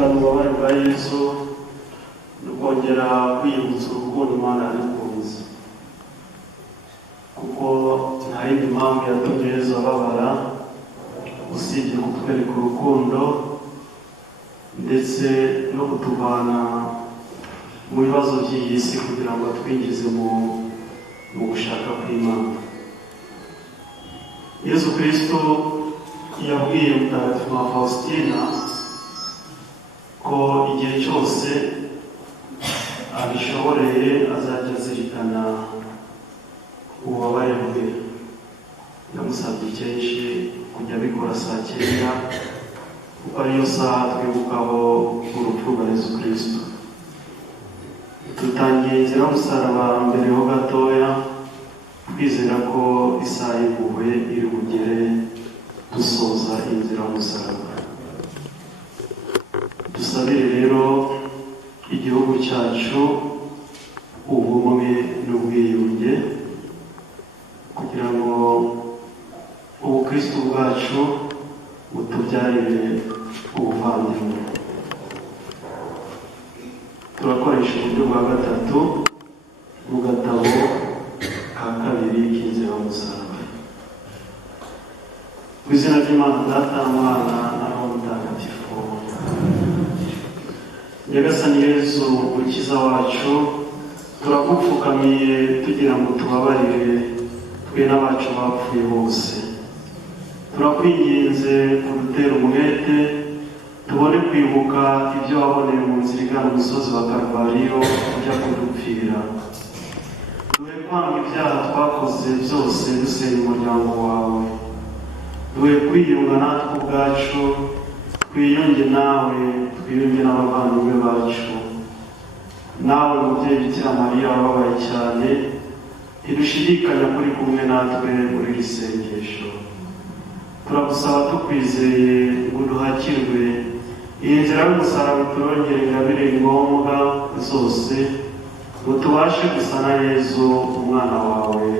kwinjira mu bubabare bwa Yesu tukongera kwiyibutsa urukundo Imana yadukunze, kuko nta yindi mpamvu yatumye Yesu ababara usibye kutwereka urukundo ndetse no kutuvana mu bibazo by'iyi si kugira ngo twinjize mu gushaka kw'Imana. Yesu Kristo yabwiye Mutagatifu Faustina ko igihe cyose abishoboreye azajya azirikana ububabare bwe. Yamusabye kenshi kujya abikora saa 9 kuko ariyo saha twibukaho urupfu rwa Yesu Kristo. Dutangiye inzira y'umusaraba mbere ho gatoya, twizera ko isaha y'impuhwe iri bugere dusoza inzira y'umusaraba. Dusabire rero igihugu cyacu ubumwe n'ubwiyunge, kugira ngo ubukristo bwacu butubyarire ubuvandimwe. Turakoresha uburyo bwa gatatu mu gatabo ka kabiri k'inzira y'umusaraba. Mu izina ry'Imana Data, Mwana na Roho Mutagatifu. Nyagasani Yesu Umukiza wacu, turakupfukamiye tugira ngo tubabarire twe n'abacu bapfuye bose. Turakwinginze udutera umwete tubone kwibuka ibyo waboneye mu nzira igana umusozi wa Karuvariyo ujya kudupfira. Duhe kwanga ibyaha twakoze byose dusenya umuryango wawe. Duhe kwiyunga natwe ubwacu, twiyunge nawe, twiyunge n'abavandimwe bacu. Nawe mubyeyi Bikira Mariya wababaye cyane, ntidushidikanya kuri kumwe natwe muri iri sengesho. Turagusaba tukwizeye ngo duhakirwe iyi nzira y'umusaraba, turongere ingabire ngombwa zose ngo tubashe gusa na Yezu umwana wawe.